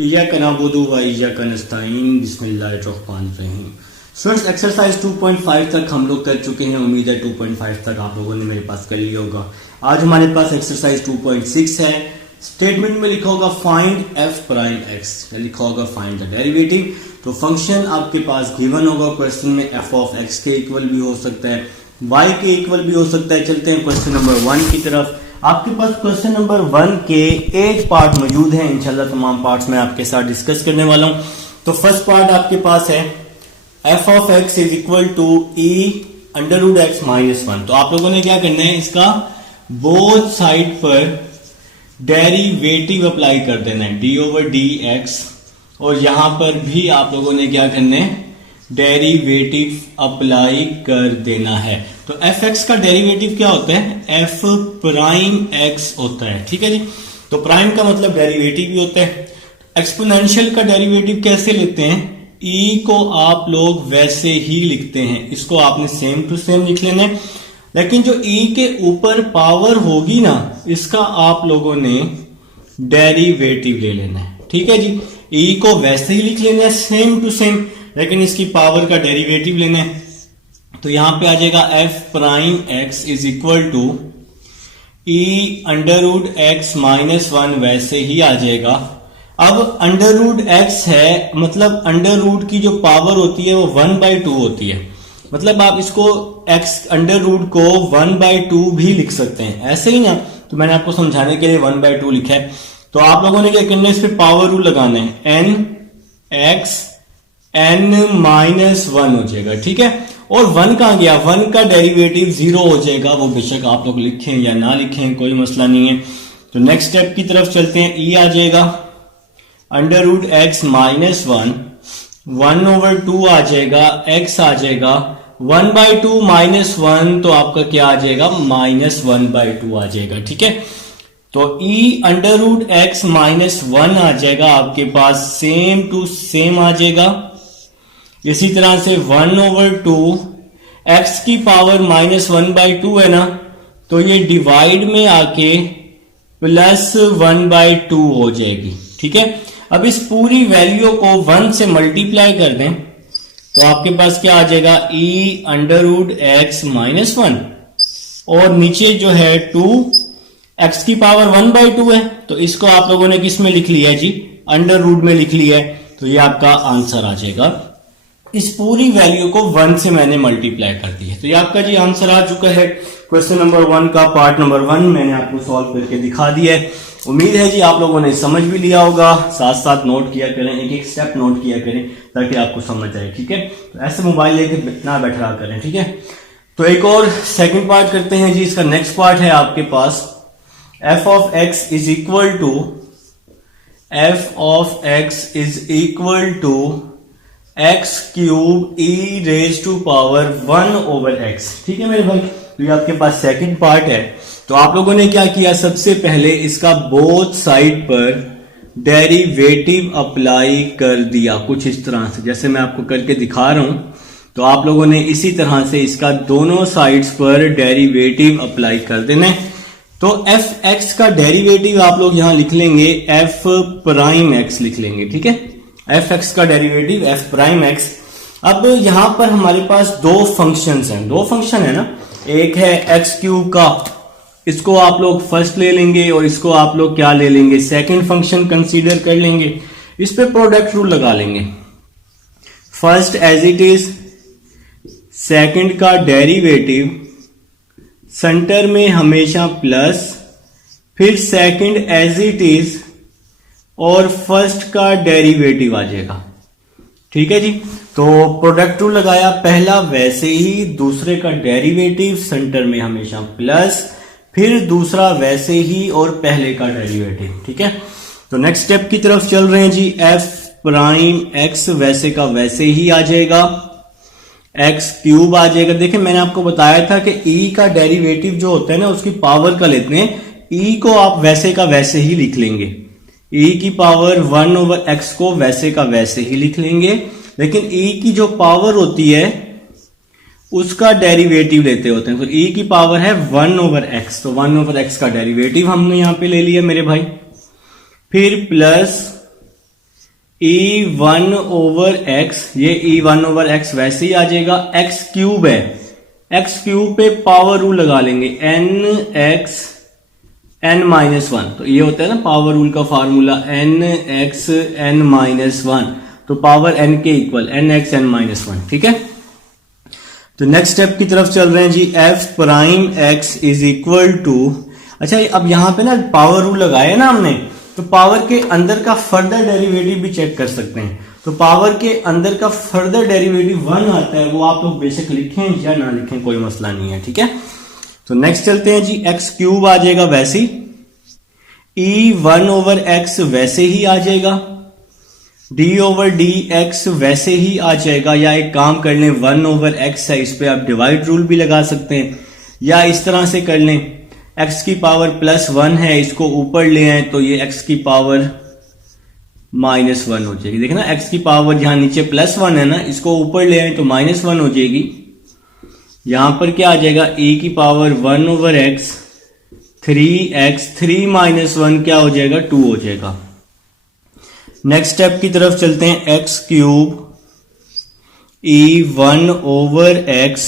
इय्याक नअबुदु व इय्याक नस्तईन बिस्मिल्लाहिर्रहमानिर्रहीम। Students, exercise 2.5 तक हम लोग कर चुके हैं। उम्मीद है 2.5 तक आप लोगों ने मेरे पास कर लिया होगा। आज हमारे पास एक्सरसाइज 2.6 है। स्टेटमेंट में लिखा होगा फाइंड एफ प्राइम एक्स, लिखा होगा फाइंड द डेरिवेटिव। तो फंक्शन आपके पास गिवन होगा क्वेश्चन में, एफ ऑफ एक्स के इक्वल भी हो सकता है, वाई के इक्वल भी हो सकता है। चलते हैं क्वेश्चन नंबर 1 की तरफ। आपके पास क्वेश्चन नंबर 1 के 8 पार्ट मौजूद हैं। इंशाल्लाह तमाम पार्ट्स मैं आपके साथ डिस्कस करने वाला हूं। तो फर्स्ट पार्ट आपके पास है f of x is equal to e under root x minus 1। तो आप लोगों ने क्या करना है, इसका बोथ साइड पर डेरिवेटिव अप्लाई कर देना है, डी ओवर डी एक्स। और यहां पर भी आप लोगों ने क्या करना है, डेरिवेटिव अप्लाई कर देना है। तो एफ एक्स का डेरिवेटिव क्या होता है, एफ प्राइम एक्स होता है। ठीक है जी। तो प्राइम का मतलब डेरिवेटिव भी होता है। एक्सपोनेंशियल का डेरिवेटिव कैसे लेते हैं, ई को आप लोग वैसे ही लिखते हैं, इसको आपने सेम टू सेम लिख लेना है। लेकिन जो ई के ऊपर पावर होगी ना, इसका आप लोगों ने डेरिवेटिव ले लेना है। ठीक है जी। ई को वैसे ही लिख लेना है सेम टू सेम, लेकिन इसकी पावर का डेरिवेटिव लेना है। तो यहां पे आ जाएगा f prime x is equal to e under root x minus 1, वैसे ही आ जाएगा। अब अंडर रूट एक्स है, मतलब अंडर रूट की जो पावर होती है वो 1/2 होती है। मतलब आप इसको एक्स अंडर रूट को 1/2 भी लिख सकते हैं, ऐसे ही ना। तो मैंने आपको समझाने के लिए 1/2 लिखा है। तो आप लोगों ने क्या करना है, इस पे पावर रूल लगाना है, एन एक्स n माइनस 1 हो जाएगा। ठीक है। और 1 कहां गया, 1 का डेरिवेटिव 0 हो जाएगा। वो बेशक आप लोग लिखें या ना लिखें, कोई मसला नहीं है। तो नेक्स्ट स्टेप की तरफ चलते हैं। ई आ जाएगा अंडर रूट एक्स माइनस 1, 1/2 आ जाएगा, x आ जाएगा 1/2 माइनस 1, तो आपका क्या आ जाएगा, माइनस 1/2 आ जाएगा। ठीक है। तो e under root x minus 1 आ जाएगा आपके पास, सेम टू सेम आ जाएगा। इसी तरह से 1/2 एक्स की पावर माइनस 1/2 है ना, तो ये डिवाइड में आके प्लस 1/2 हो जाएगी। ठीक है। अब इस पूरी वैल्यू को 1 से मल्टीप्लाई कर दें तो आपके पास क्या आ जाएगा, e under root x minus 1, और नीचे जो है 2, एक्स की पावर 1/2 है, तो इसको आप लोगों ने किस में लिख लिया है जी, अंडर रूट में लिख लिया है। तो ये आपका आंसर आ जाएगा। इस पूरी वैल्यू को 1 से मैंने मल्टीप्लाई कर दिया। तो ये आपका जी आंसर आ चुका है। क्वेश्चन नंबर 1 का पार्ट नंबर 1 मैंने आपको सॉल्व करके दिखा दिया है। उम्मीद है जी आप लोगों ने समझ भी लिया होगा। साथ साथ नोट किया करें, एक एक स्टेप नोट किया करें ताकि आपको समझ आए। ठीक है। तो ऐसे मोबाइल लेके ना बैठा करें। ठीक है। तो एक और सेकंड पार्ट करते हैं जी। इसका नेक्स्ट पार्ट है आपके पास F of x is equal to X cube E raise to power 1/x। ठीक है मेरे भाई। तो ये आपके पास सेकंड पार्ट है। तो आप लोगों ने क्या किया, सबसे पहले इसका बोथ साइड पर डेरिवेटिव अप्लाई कर दिया, कुछ इस तरह से, जैसे मैं आपको करके दिखा रहा हूं। तो आप लोगों ने इसी तरह से इसका दोनों साइड्स पर डेरिवेटिव अप्लाई कर देना है। तो एफ एक्स का डेरिवेटिव आप लोग यहां लिख लेंगे, एफ प्राइम एक्स लिख लेंगे। ठीक है। एफ एक्स का डेरिवेटिव एफ प्राइम एक्स। अब यहां पर हमारे पास दो फंक्शंस हैं, दो फंक्शन है ना। एक है एक्स क्यूब का, इसको आप लोग फर्स्ट ले लेंगे, और इसको आप लोग क्या ले लेंगे, सेकंड फंक्शन कंसीडर कर लेंगे। इस पे प्रोडक्ट रूल लगा लेंगे, first as it is, second का डेरिवेटिव सेंटर में हमेशा प्लस, फिर सेकंड एज इट इज, और फर्स्ट का डेरिवेटिव आ जाएगा। ठीक है जी। तो प्रोडक्ट रूल लगाया, पहला वैसे ही, दूसरे का डेरिवेटिव सेंटर में हमेशा प्लस, फिर दूसरा वैसे ही, और पहले का डेरिवेटिव। ठीक है। तो नेक्स्ट स्टेप की तरफ चल रहे हैं जी। एफ प्राइम एक्स वैसे का वैसे ही आ जाएगा, एक्स क्यूब आ जाएगा। देखिए मैंने आपको बताया था कि ई का डेरिवेटिव जो होता है ना, उसकी पावर का लेते हैं। ई को आप वैसे का वैसे ही लिख लेंगे, ई की पावर 1/x को वैसे का वैसे ही लिख लेंगे। लेकिन ई की जो पावर होती है उसका डेरिवेटिव लेते होते हैं। तो ई की पावर है 1/x, तो 1/x का डेरिवेटिव हमने यहां पे ले लिया मेरे भाई। फिर प्लस e1/x, ये e1/x वैसे ही आ जाएगा। x क्यूब है, x क्यूब पे पावर रूल लगा लेंगे, nx n-1, तो ये होता है ना पावर रूल का फार्मूला, nx n-1, तो पावर n के इक्वल nx n-1, ठीक है। तो नेक्स्ट स्टेप की तरफ चल रहे हैं जी, f prime x is equal to, अच्छा अब यहां पे ना पावर रूल लगाया ना हमने, तो पावर के अंदर का फर्दर डेरिवेटिव भी चेक कर सकते हैं। तो पावर के अंदर का फर्दर डेरिवेटिव 1 आता है, वो आप लोग बेशक लिखें या ना लिखें, कोई मसला नहीं है, ठीक है। तो नेक्स्ट चलते हैं जी, x क्यूब आ जाएगा वैसे ही, e1/x वैसे ही आ जाएगा, d/dx वैसे ही आ जाएगा, या एक काम कर लें 1/x है, इस पे आप डिवाइड रूल भी लगा सकते हैं, या इस तरह से कर लें x की पावर +1 है, इसको ऊपर ले आए तो ये x की पावर -1 हो जाएगी। देखना x की पावर यहां नीचे +1 है ना, इसको ऊपर ले आए तो -1 हो जाएगी। यहां पर क्या आ जाएगा, a की पावर 1/x, 3x, 3 - 1 क्या हो जाएगा, 2 हो जाएगा। नेक्स्ट स्टेप की तरफ चलते हैं, x क्यूब e1/x,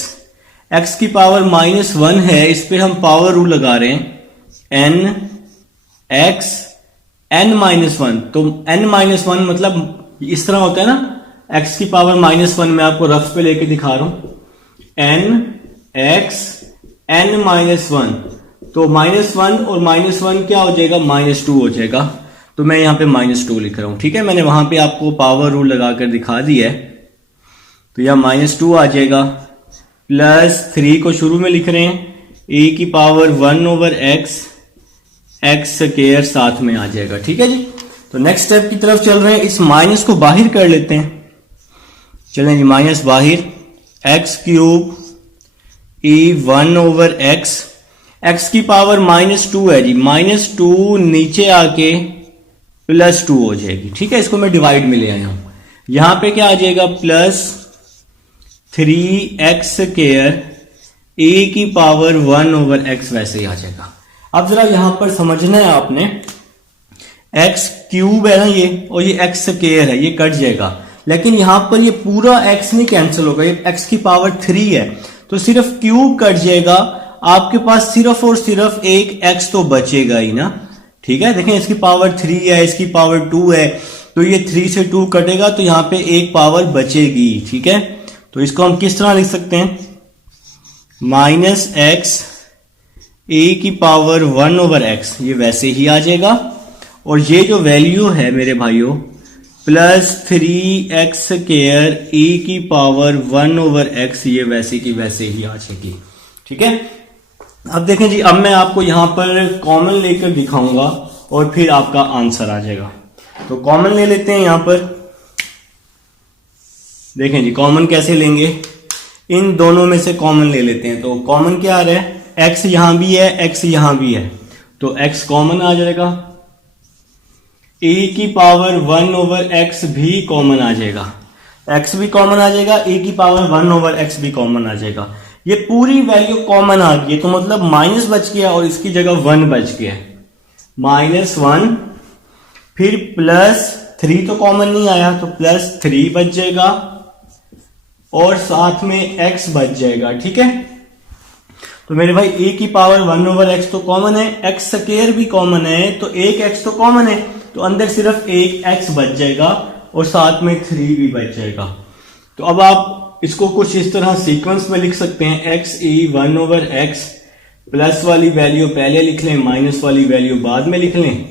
x की पावर -1 है, इस पे हम पावर रूल लगा रहे हैं, nx n-1, तो n-1 मतलब इस तरह होता है ना, x की पावर -1, मैं आपको रफ पे लेके दिखा रहा हूं, nx n-1, तो -1 और -1 क्या हो जाएगा, -2 हो जाएगा। तो मैं यहां पे -2 लिख रहा हूं, ठीक है, मैंने वहां पे आपको पावर रूल लगाकर दिखा दिया है, तो यह -2 आ जाएगा, +3 को शुरू में लिख रहे हैं, a की पावर 1/x, x स्क्वायर साथ में आ जाएगा, ठीक है जी। तो नेक्स्ट स्टेप की तरफ चल रहे हैं, इस माइनस को बाहर कर लेते हैं, चलें जी, माइनस बाहर, x क्यूब e1/x, x की पावर -2 है जी, -2 नीचे आके +2 हो जाएगी, ठीक है, इसको मैं डिवाइड में ले आया हूं, यहां पे क्या आ जाएगा, +3x स्क्वायर, a की पावर 1/x वैसे ही आ जाएगा। अब जरा यहां पर समझना है आपने, x क्यूब है ना ये, और ये x स्क्वायर है, ये कट जाएगा, लेकिन यहां पर ये पूरा x नहीं कैंसिल होगा, ये x की पावर 3 है, तो सिर्फ क्यूब कट जाएगा, आपके पास सिर्फ और सिर्फ एक x तो बचेगा ही ना, ठीक है। देखें इसकी पावर 3 है, इसकी पावर 2 है, तो ये 3 से 2 कटेगा, तो यहां पे एक पावर बचेगी, ठीक है। तो इसको हम किस तरह लिख सकते हैं, -x a की पावर 1/x, ये वैसे ही आ जाएगा, और ये जो वैल्यू है मेरे भाइयों, +3x स्क्वायर a की पावर 1/x, ये वैसे की वैसे ही आ जाएगी, ठीक है। अब देखें जी, अब मैं आपको यहां पर कॉमन लेकर दिखाऊंगा और फिर आपका आंसर आ जाएगा। तो कॉमन ले लेते हैं यहां पर, देखें जी कॉमन कैसे लेंगे, इन दोनों में से कॉमन ले लेते हैं। तो कॉमन क्या आ रहा है, x यहां भी है, x यहां भी है, तो x कॉमन आ जाएगा, a की पावर 1/x भी कॉमन आ जाएगा, x भी कॉमन आ जाएगा, a की पावर 1/x भी कॉमन आ जाएगा। ये पूरी वैल्यू कॉमन आ गई, तो मतलब माइनस बच गया और इसकी जगह 1 बच गया, -1, फिर +3 तो कॉमन नहीं आया, तो +3 बच जाएगा, और साथ में x बच जाएगा, ठीक है। तो मेरे भाई a की पावर 1/x तो कॉमन है, x स्क्वायर भी कॉमन है, तो एक x तो कॉमन है, तो अंदर सिर्फ एक x बच जाएगा और साथ में 3 भी बच जाएगा। तो अब आप इसको कुछ इस तरह सीक्वेंस में लिख सकते हैं, x e1/x, प्लस वाली वैल्यू पहले लिख लें, माइनस वाली वैल्यू बाद में लिख लें,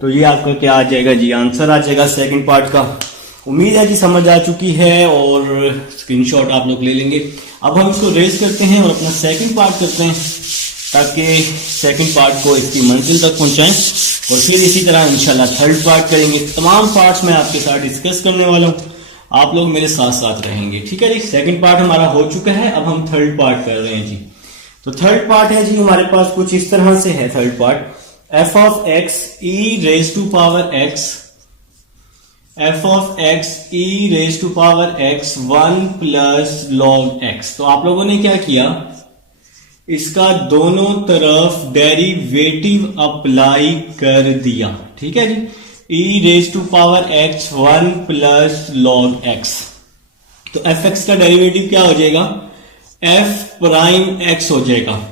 तो ये आपका क्या आ जाएगा जी, आंसर आ जाएगा सेकंड पार्ट का। उम्मीद है कि समझ आ चुकी है और स्क्रीनशॉट आप लोग ले लेंगे। अब हम इसको रेस करते हैं और अपना सेकंड पार्ट करते हैं, ताकि सेकंड पार्ट को इसकी मंजिल तक पहुंचाएं, और फिर इसी तरह इंशाल्लाह थर्ड पार्ट करेंगे। तमाम पार्ट्स मैं आपके साथ डिस्कस करने वाला हूं, आप लोग मेरे साथ साथ रहेंगे, ठीक है जी। सेकंड पार्ट हमारा हो चुका है, अब हम थर्ड पार्ट कर रहे हैं जी। तो थर्ड पार्ट है जी हमारे पास कुछ इस तरह से है third part, f of x e raised to power x, f of x e raised to power x 1 plus log x। तो आप लोगों ने क्या किया, इसका दोनों तरफ डेरिवेटिव अप्लाई कर दिया, ठीक है जी। E raise to power X 1 plus log X. तो एफ एक्स का डेरिवेटिव क्या हो जाएगा, एफ प्राइम एक्स हो जाएगा।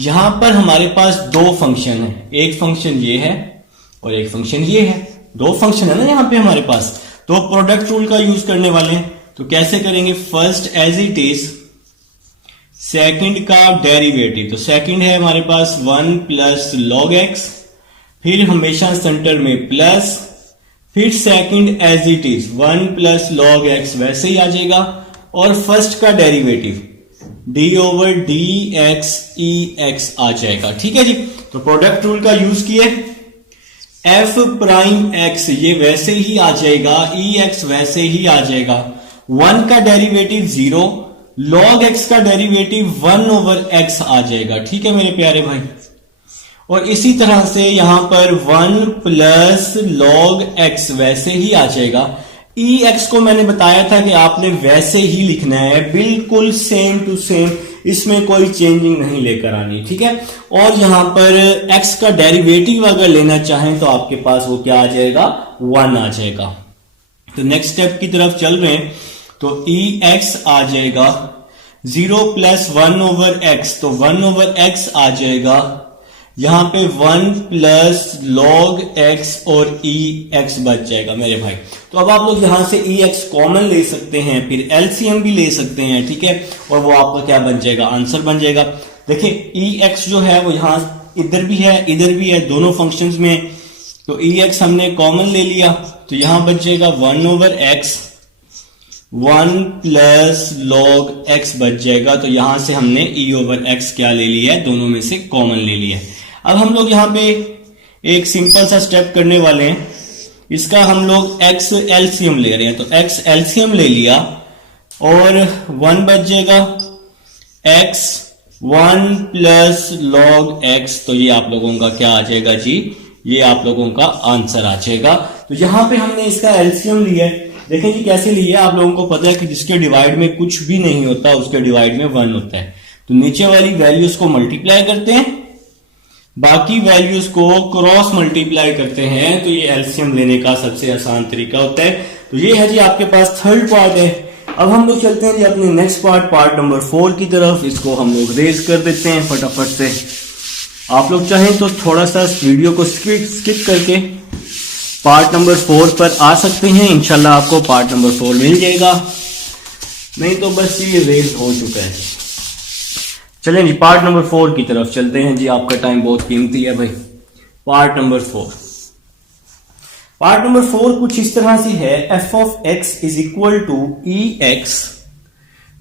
यहां पर हमारे पास दो फंक्शन है, एक फंक्शन ये है और एक फंक्शन ये है, दो फंक्शन है ना यहां पे हमारे पास। तो प्रोडक्ट रूल का यूज करने वाले हैं, तो कैसे करेंगे, first as it is second का डेरिवेटिव। तो सेकंड है हमारे पास 1 प्लस लॉग एक्स, फिर हमेशा सेंटर में प्लस, फिर second as it is 1 plus log X वैसे ही आ जाएगा, और फर्स्ट का derivative d over D X E X आ जाएगा। ठीक है जी, तो प्रोडक्ट रूल का यूज किए, एफ प्राइम एक्स ये वैसे ही आ जाएगा, ई एक्स वैसे ही आ जाएगा, 1 का डेरिवेटिव 0, लॉग एक्स का डेरिवेटिव 1 ओवर एक्स आ जाएगा। ठीक है मेरे प्यारे भाई, और इसी तरह से यहां पर 1 प्लस लॉग एक्स वैसे ही आ जाएगा। ई एक्स को मैंने बताया था कि आपने वैसे ही लिखना है, बिल्कुल सेम टू सेम, इसमें कोई चेंजिंग नहीं लेकर आनी। ठीक है, और यहां पर एक्स का डेरिवेटिव अगर लेना चाहें तो आपके पास वो क्या आ जाएगा, 1 आ जाएगा। तो नेक्स्ट स्टेप की तरफ चल रहे हैं, तो ई एक्स आ जाएगा 0 प्लस 1 ओवर एक्स, तो 1 ओवर एक्स आ जाएगा, यहां पे 1 प्लस लॉग एक्स और ई एक्स बच जाएगा मेरे भाई। तो अब आप लोग यहां से ई एक्स कॉमन ले सकते हैं, फिर एलसीएम भी ले सकते हैं। ठीक है, और वो आपका क्या बन जाएगा, आंसर बन जाएगा। देखिए ई एक्स जो है वो यहां इधर भी है इधर भी है, दोनों फंक्शंस में। तो ई एक्स हमने कॉमन ले लिया, तो यहां बच जाएगा 1 over x, 1 plus log x बच जाएगा। तो यहां से हमने ई ओवर एक्स क्या ले लिया है, दोनों में से कॉमन ले लिया है। अब हम लोग यहां पे एक सिंपल सा स्टेप करने वाले हैं, इसका हम लोग एक्स एलसीएम ले रहे हैं। तो एक्स एलसीएम ले लिया और 1 बच जाएगा एक्स 1 प्लस लॉग एक्स, तो ये आप लोगों का क्या आ जाएगा जी, ये आप लोगों का आंसर आ जाएगा। तो यहां पे हमने इसका एलसीएम लिया है, देखें जी कैसे लिया, आप लोगों को पता है कि जिसके डिवाइड में कुछ भी नहीं होता उसके डिवाइड में 1 होता है। तो नीचे वाली वैल्यूज को मल्टीप्लाई करते हैं, बाकी वैल्यूज को क्रॉस मल्टीप्लाई करते हैं, तो ये एलसीएम लेने का सबसे आसान तरीका होता है। तो ये है जी आपके पास थर्ड पार्ट है। अब हम लोग चलते हैं जी अपने नेक्स्ट पार्ट नंबर 4 की तरफ। इसको हम लोग रेज कर देते हैं फटाफट से। आप लोग चाहें तो थोड़ा सा वीडियो को स्किप करके पार्ट नंबर 4 पर आ सकते हैं, इंशाल्लाह आपको पार्ट नंबर 4 मिल जाएगा, नहीं तो बस ये रेज हो चुका है। चलें जी पार्ट नंबर 4 की तरफ चलते हैं जी, आपका टाइम बहुत कीमती है भाई। पार्ट नंबर 4 कुछ इस तरह से है, f of x is equal to e x.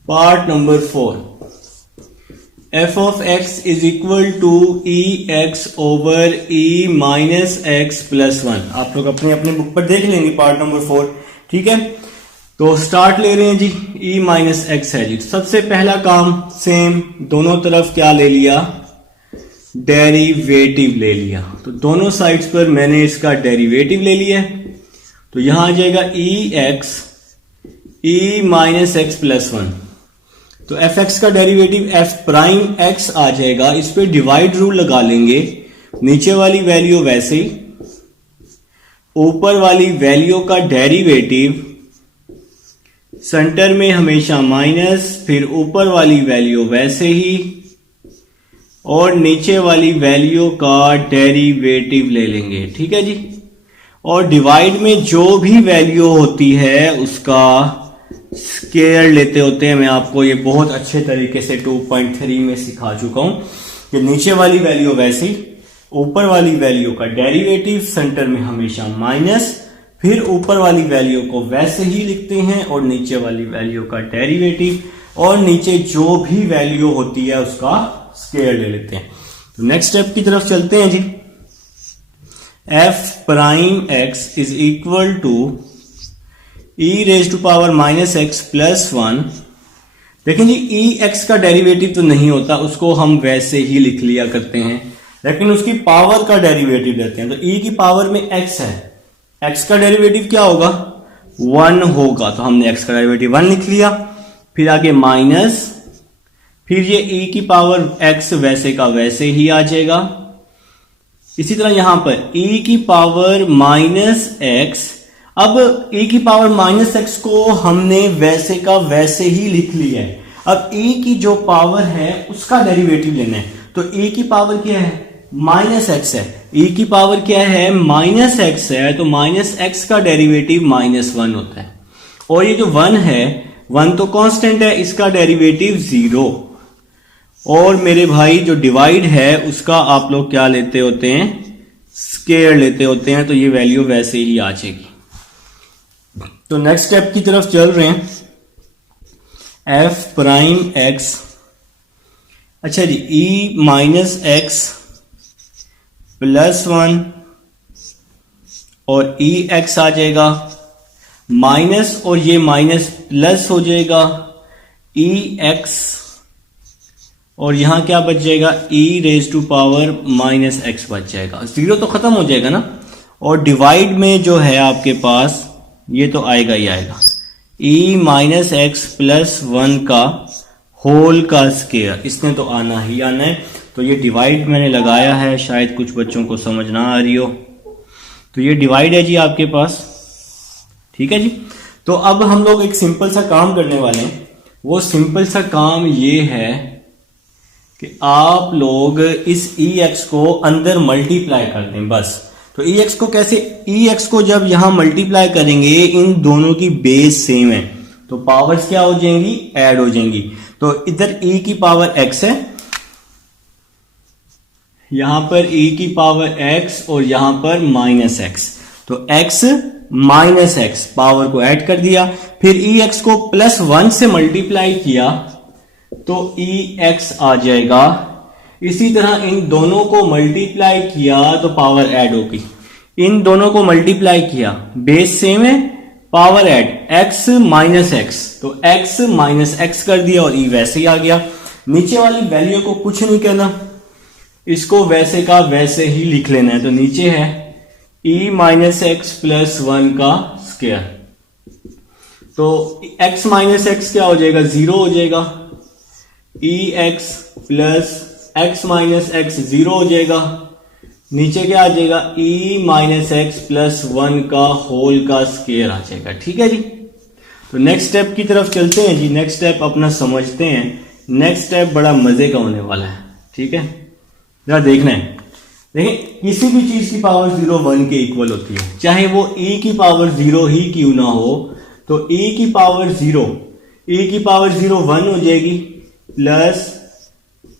Part number 4, f of x is equal to e x over e minus x plus 1। आप लोग अपने अपने बुक पर देख लेंगे पार्ट नंबर 4। ठीक है, तो स्टार्ट ले रहे हैं जी, e माइनस एक्स है जी। सबसे पहला काम सेम, दोनों तरफ क्या ले लिया, डेरिवेटिव ले लिया। तो दोनों साइड्स पर मैंने इसका डेरिवेटिव ले लिया। तो यहां आ जाएगा ई एक्स ई माइनस एक्स प्लस 1। तो एफ एक्स का डेरिवेटिव एफ प्राइम एक्स आ जाएगा, इस पे डिवाइड रूल लगा लेंगे, नीचे वाली वैल्यू वैसे ही, ऊपर वाली वैल्यू का डेरिवेटिव सेंटर में हमेशा माइनस, फिर ऊपर वाली वैल्यू वैसे ही, और नीचे वाली वैल्यू का डेरिवेटिव ले लेंगे। ठीक है जी, और डिवाइड में जो भी वैल्यू होती है उसका स्क्वायर लेते होते हैं। मैं आपको ये बहुत अच्छे तरीके से 2.3 में सिखा चुका हूं कि नीचे वाली वैल्यू वैसे ही, ऊपर वाली वैल्यू का डेरिवेटिव सेंटर में हमेशा माइनस, फिर ऊपर वाली वैल्यू को वैसे ही लिखते हैं और नीचे वाली वैल्यू का डेरिवेटिव, और नीचे जो भी वैल्यू होती है उसका स्क्वायर ले लेते हैं। तो नेक्स्ट स्टेप की तरफ चलते हैं जी। F prime x is equal to E raise to power minus x plus 1। देखें जी ई एक्स का डेरिवेटिव तो नहीं होता, उसको हम वैसे ही लिख लिया करते हैं, लेकिन उसकी पावर का डेरिवेटिव लेते हैं। तो ई की पावर में एक्स है, एक्स का डेरिवेटिव क्या होगा, 1 होगा। तो हमने एक्स का डेरिवेटिव 1 लिख लिया, फिर आगे माइनस, फिर ये e की पावर x वैसे का वैसे ही आ जाएगा, इसी तरह यहां पर e की पावर माइनस एक्स, अब e की पावर माइनस एक्स को हमने वैसे का वैसे ही लिख लिया है। अब e की जो पावर है उसका डेरिवेटिव लेना है, तो e की पावर क्या है, माइनस एक्स है। e की पावर क्या है, माइनस एक्स है, तो माइनस एक्स का डेरिवेटिव माइनस वन होता है। और ये जो वन है, वन तो कांस्टेंट है, इसका डेरिवेटिव जीरो। और मेरे भाई जो डिवाइड है उसका आप लोग क्या लेते होते हैं, स्केयर लेते होते हैं, तो ये वैल्यू वैसे ही आ जाएगी। तो नेक्स्ट स्टेप की तरफ चल रहे हैं, एफ प्राइम एक्स, अच्छा जी, e minus x plus one और ई एक्स आ जाएगा, माइनस और ये माइनस प्लस हो जाएगा, ई एक्स, और यहां क्या बच जाएगा, e raise to power minus x बच जाएगा। जीरो तो खत्म हो जाएगा ना, और डिवाइड में जो है आपके पास ये तो आएगा ही आएगा, e minus x plus one का होल का स्केयर, इसने तो आना ही आना है। तो ये डिवाइड मैंने लगाया है, शायद कुछ बच्चों को समझ ना आ रही हो, तो ये डिवाइड है जी आपके पास, ठीक है जी। तो अब हम लोग एक सिंपल सा काम करने वाले हैं, वो सिंपल सा काम ये है कि आप लोग इस ex को अंदर मल्टीप्लाई कर दें बस। तो ex को कैसे, ex को जब यहां मल्टीप्लाई करेंगे, इन दोनों की बेस सेम है तो पावर्स क्या हो जाएंगी, ऐड हो जाएंगी। तो इधर e की पावर x है, यहां पर e की पावर x और यहां पर माइनस x, तो x माइनस x पावर को ऐड कर दिया, फिर ex को प्लस वन से मल्टीप्लाई किया तो ex आ जाएगा। इसी तरह इन दोनों को मल्टीप्लाई किया तो पावर ऐड होगी, इन दोनों को मल्टीप्लाई किया, बेस सेम है, power add x minus X, तो x माइनस एक्स कर दिया और e वैसे ही आ गया। नीचे वाली वैल्यू को कुछ नहीं कहना, इसको वैसे का वैसे ही लिख लेना है। तो नीचे है e minus x plus one का स्क्वायर, तो x माइनस एक्स क्या हो जाएगा, जीरो हो जाएगा, e x plus x minus x zero हो जाएगा, नीचे क्या आ जाएगा, e minus x plus one का होल का स्क्वायर आ जाएगा, ठीक है जी। तो नेक्स्ट स्टेप की तरफ चलते हैं जी, नेक्स्ट स्टेप अपना समझते हैं। नेक्स्ट स्टेप बड़ा मजे का होने वाला है, ठीक है, जरा देखना है। देखिए, किसी भी चीज की पावर जीरो वन के इक्वल होती है, चाहे वो e की पावर जीरो ही क्यों ना हो, तो e की पावर जीरो वन हो जाएगी प्लस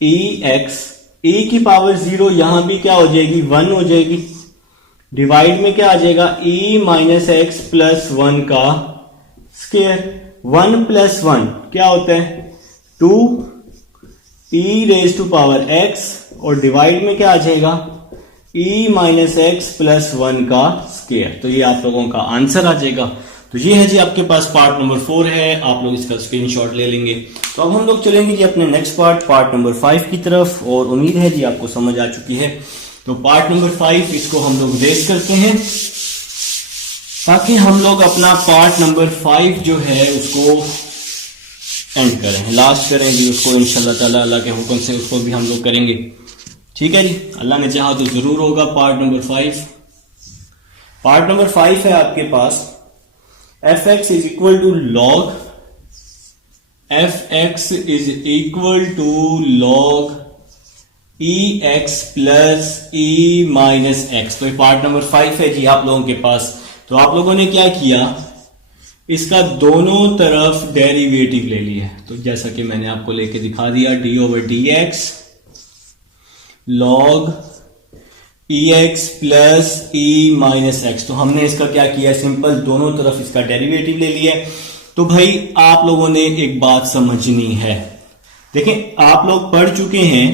ex, e की पावर जीरो यहां भी क्या हो जाएगी, वन हो जाएगी, डिवाइड में क्या आ जाएगा, e minus x plus one का स्क्वायर, वन प्लस वन क्या होता है, two, e raise to power x, और डिवाइड में क्या आ जाएगा, e minus x plus one का स्क्वायर। तो ये आप लोगों का आंसर आ जाएगा। तो ये है जी आपके पास पार्ट नंबर 4 है, आप लोग इसका स्क्रीनशॉट ले लेंगे। तो अब हम लोग चलेंगे जी अपने नेक्स्ट पार्ट नंबर 5 की तरफ, और उम्मीद है जी आपको समझ आ चुकी है। तो पार्ट नंबर 5 इसको हम लोग रेस करते हैं ताकि हम लोग अपना पार्ट नंबर 5 जो है उसको एंड करें, लास्ट करें जी उसको इंशाल्लाह ताला, अल्लाह के हुक्म से उसको भी हम लोग करेंगे, ठीक है जी। अल्लाह ने चाहा तो जरूर होगा। पार्ट नंबर 5 है आपके पास, F X is equal to log, E X plus E minus X. तो पार्ट नंबर 5 है जी आप लोगों के पास। तो आप लोगों ने क्या किया, इसका दोनों तरफ डेरिवेटिव ले लिया। तो जैसा कि मैंने आपको लेके दिखा दिया, D over D x log E X plus ई माइनस एक्स। तो हमने इसका क्या किया, सिंपल दोनों तरफ इसका डेरिवेटिव ले लिया। तो भाई आप लोगों ने एक बात समझनी है, देखें आप लोग पढ़ चुके हैं,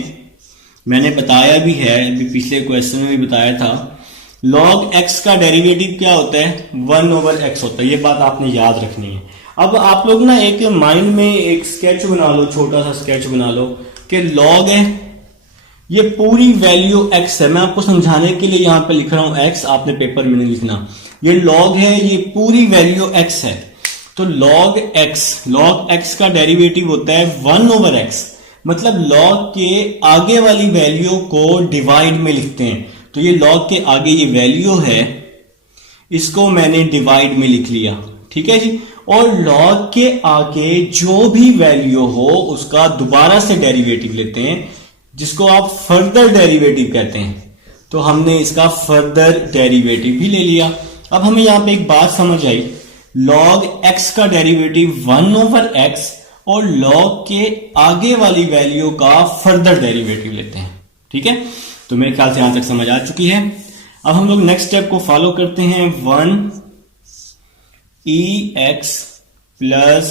मैंने बताया भी है, अभी पिछले क्वेश्चन में भी बताया था, लॉग एक्स का डेरिवेटिव क्या होता है, 1 ओवर एक्स होता है। ये बात आपने याद रखनी है। अब आप लोग ना एक माइंड में एक स्केच बना लो, छोटा सा स्केच बना लो कि लॉग है, ये पूरी वैल्यू x है। मैं आपको समझाने के लिए यहां पे लिख रहा हूं x, आपने पेपर में नहीं लिखना। ये लॉग है, ये पूरी वैल्यू x है। तो लॉग x का डेरिवेटिव होता है 1 ओवर x, मतलब लॉग के आगे वाली वैल्यू को डिवाइड में लिखते हैं। तो ये लॉग के आगे ये वैल्यू है, इसको मैंने डिवाइड में लिख लिया, ठीक है जी। और लॉग के आगे जो भी वैल्यू हो उसका दोबारा से डेरिवेटिव लेते हैं, जिसको आप फर्दर डेरिवेटिव कहते हैं। तो हमने इसका फर्दर डेरिवेटिव भी ले लिया। अब हमें यहां पे एक बात समझ आई, log x का डेरिवेटिव 1/x और log के आगे वाली वैल्यू का फर्दर डेरिवेटिव लेते हैं, ठीक है। तो मेरे ख्याल से यहां तक समझ आ चुकी है। अब हम लोग नेक्स्ट स्टेप को फॉलो करते हैं। 1 प्लस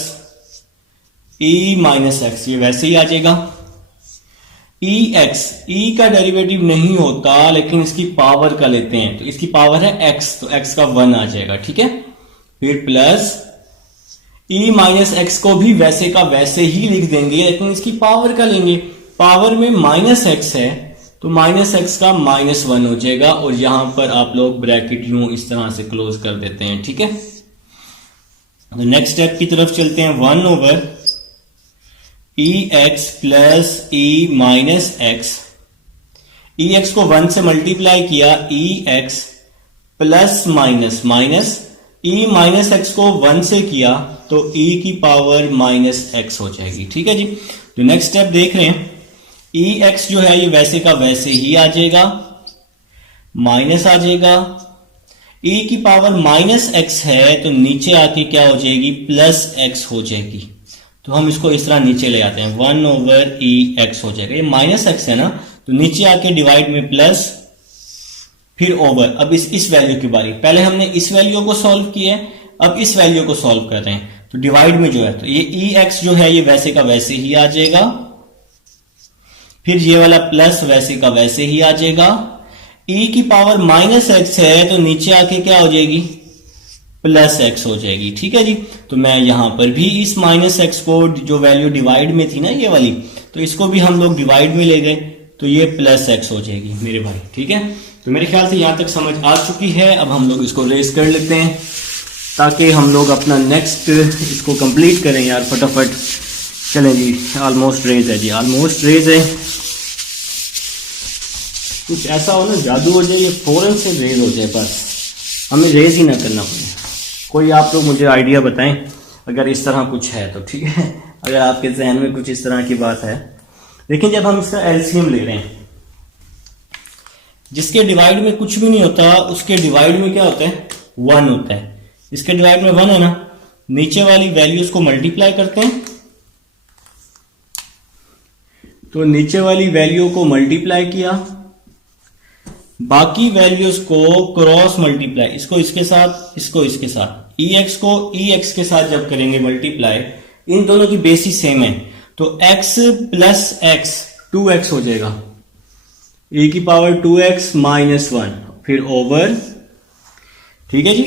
e माइनस एक्स, ये वैसे ही आ जाएगा। e का डेरिवेटिव नहीं होता, लेकिन इसकी पावर का लेते हैं, तो इसकी पावर है x, तो x का 1 आ जाएगा, ठीक है। फिर प्लस e माइनस एक्स को भी वैसे का वैसे ही लिख देंगे, लेकिन इसकी पावर का लेंगे। पावर में माइनस एक्स है, तो माइनस एक्स का -1 हो जाएगा, और यहां पर आप लोग ब्रैकेट यूं इस तरह से क्लोज कर देते हैं, ठीक है। तो नेक्स्ट स्टेप की तरफ चलते हैं। 1/ex plus e minus x, ex को 1 से मल्टीप्लाई किया, ex plus minus minus e minus x को 1 से किया, तो e की पावर -x हो जाएगी, ठीक है जी। तो नेक्स्ट स्टेप देख रहे हैं, ex जो है ये वैसे का वैसे ही आ जाएगा, माइनस आ जाएगा। e की पावर -x है, तो नीचे आके क्या हो जाएगी, +x हो जाएगी। तो हम इसको इस तरह नीचे ले आते हैं, 1/ex हो जाएगा। ये -x है ना, तो नीचे आके डिवाइड में प्लस, फिर ओवर। अब इस वैल्यू की बारी, पहले हमने इस वैल्यू को सॉल्व किया है, अब इस वैल्यू को सॉल्व कर रहे हैं। तो डिवाइड में जो है, तो ये ex जो है ये वैसे का वैसे ही आ जाएगा, फिर ये वाला प्लस वैसे का वैसे ही आ जाएगा। e की पावर -x है, तो नीचे आके क्या हो जाएगी, +x हो जाएगी, ठीक है जी। तो मैं यहां पर भी इस -x को, जो वैल्यू डिवाइड में थी ना ये वाली, तो इसको भी हम लोग डिवाइड में ले गए, तो ये +x हो जाएगी मेरे भाई, ठीक है। तो मेरे ख्याल से यहां तक समझ आ चुकी है। अब हम लोग इसको रेज कर लेते हैं, ताकि हम लोग अपना नेक्स्ट इसको कंप्लीट करें यार फटाफट। चलें जी, ऑलमोस्ट रेज है जी, ऑलमोस्ट रेज है। कुछ ऐसा हो ना, जादू हो जाए, ये फौरन से रेज हो जाए, बस हमें रेज ही ना करना पड़े। कोई आप लोग मुझे आइडिया बताएं अगर इस तरह कुछ है तो, ठीक है। अगर आपके जहन में कुछ इस तरह की बात है। लेकिन जब हम इसका एलसीएम ले रहे हैं, जिसके डिवाइड में कुछ भी नहीं होता, उसके डिवाइड में क्या होता है, 1 होता है। इसके डिवाइड में 1 है ना, नीचे वाली वैल्यूज को मल्टीप्लाई करते हैं, तो नीचे वाली वैल्यू को मल्टीप्लाई किया, बाकी वैल्यूज को क्रॉस मल्टीप्लाई, इसको इसके साथ, इसको इसके साथ, ex को ex के साथ जब करेंगे मल्टीप्लाई, इन दोनों की बेसिस सेम है, तो x प्लस x 2x हो जाएगा, e की पावर 2x -1, फिर ओवर, ठीक है जी।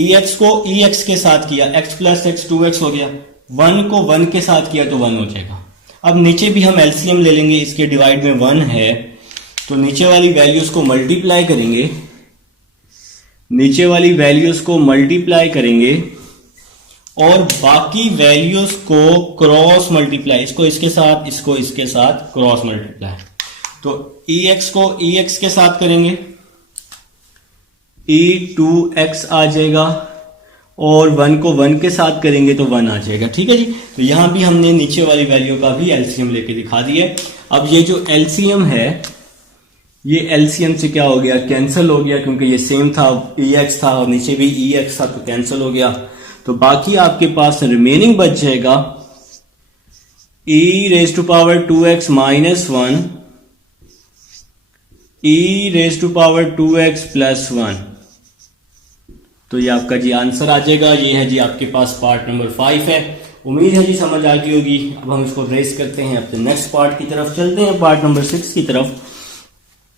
ex को ex के साथ किया, x प्लस x 2x हो गया, 1 को 1 के साथ किया तो 1 हो जाएगा। अब नीचे भी हम एलसीएम ले लेंगे, इसके डिवाइड में 1 है, तो नीचे वाली वैल्यूज को मल्टीप्लाई करेंगे, नीचे वाली वैल्यूज को मल्टीप्लाई करेंगे, और बाकी वैल्यूज को क्रॉस मल्टीप्लाई, इसको इसके साथ, इसको इसके साथ क्रॉस मल्टीप्लाई। तो ex को ex के साथ करेंगे, e2x आ जाएगा, और 1 को 1 के साथ करेंगे तो 1 आ जाएगा, ठीक है जी। तो यहां भी हमने नीचे वाली वैल्यू का भी एलसीएम लेके दिखा दिया। अब ये जो एलसीएम है, ये एलसीएम से क्या हो गया, कैंसिल हो गया, क्योंकि ये सेम था, ex था और नीचे भी ex था, तो कैंसिल हो गया। तो बाकी आपके पास रिमेनिंग बच जाएगा e⁻2x -1, e⁻2x +1। तो ये आपका जी आंसर आ जाएगा। ये है जी आपके पास पार्ट नंबर 5 है। उम्मीद है जी समझ आ गई होगी। अब हम इसको रेस करते हैं, अपने नेक्स्ट पार्ट की तरफ चलते हैं, पार्ट नंबर 6 की तरफ।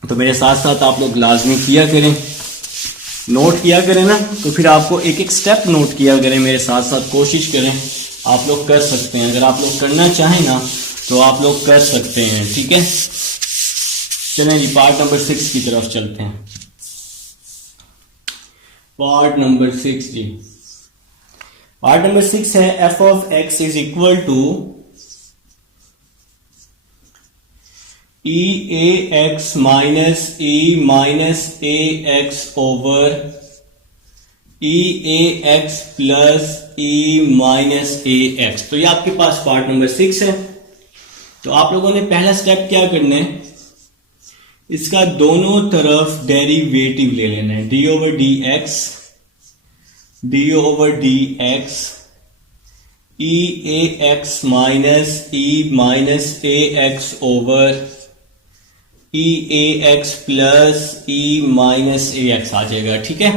तो मेरे साथ साथ आप लोग लाजमी किया करें, नोट किया करें ना, तो फिर आपको एक एक स्टेप नोट किया करें, मेरे साथ साथ कोशिश करें। आप लोग कर सकते हैं, अगर आप लोग करना चाहें ना तो आप लोग कर सकते हैं, ठीक है। चलें जी पार्ट नंबर 6 की तरफ चलते हैं। पार्ट नंबर 6 जी, पार्ट नंबर 6 है f of x is equal to e a x minus a x over e a x plus E minus a x. तो ये आपके पास पार्ट नंबर 6 है। तो आप लोगों ने पहला स्टेप क्या करना है, इसका दोनों तरफ डेरिवेटिव ले लेना है, D over D X e a x minus a x over e a x plus E minus a x आ जाएगा। ठीक है,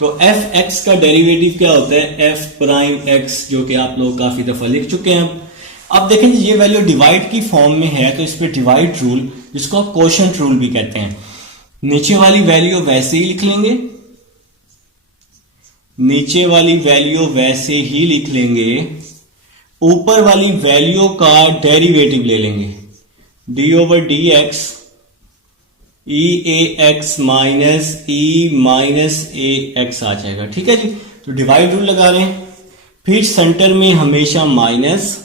तो एफ एक्स का डेरिवेटिव क्या होता है, एफ प्राइम एक्स, जो कि आप लोग काफी दफा लिख चुके हैं। अब देखें ये वैल्यू डिवाइड की फॉर्म में है, तो इस पे डिवाइड रूल, जिसको आप कोशेंट रूल भी कहते हैं, नीचे वाली वैल्यू वैसे ही लिख लेंगे, नीचे वाली वैल्यू वैसे ही लिख लेंगे, ऊपर वाली वैल्यू का डेरिवेटिव ले लेंगे, D over D X e a x minus a x आ जाएगा। ठीक है जी, तो डिवाइड रूल लगा रहे हैं, फिर सेंटर में हमेशा माइनस,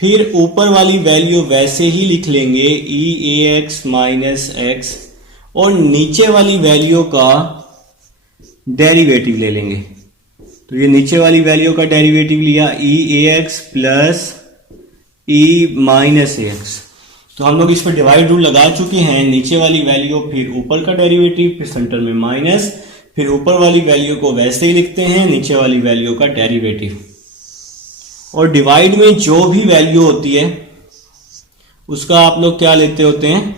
फिर ऊपर वाली वैल्यू वैसे ही लिख लेंगे ई ए एक्स माइनस एक्स, और नीचे वाली वैल्यू का डेरिवेटिव ले लेंगे। तो ये नीचे वाली वैल्यू का डेरिवेटिव लिया ई a x plus E minus a x. तो हम लोग इस पर डिवाइड रूल लगा चुके हैं, नीचे वाली वैल्यू फिर ऊपर का डेरिवेटिव, फिर सेंटर में माइनस, फिर ऊपर वाली वैल्यू को वैसे ही लिखते हैं, नीचे वाली वैल्यू का डेरिवेटिव। और डिवाइड में जो भी वैल्यू होती है उसका आप लोग क्या लेते होते हैं,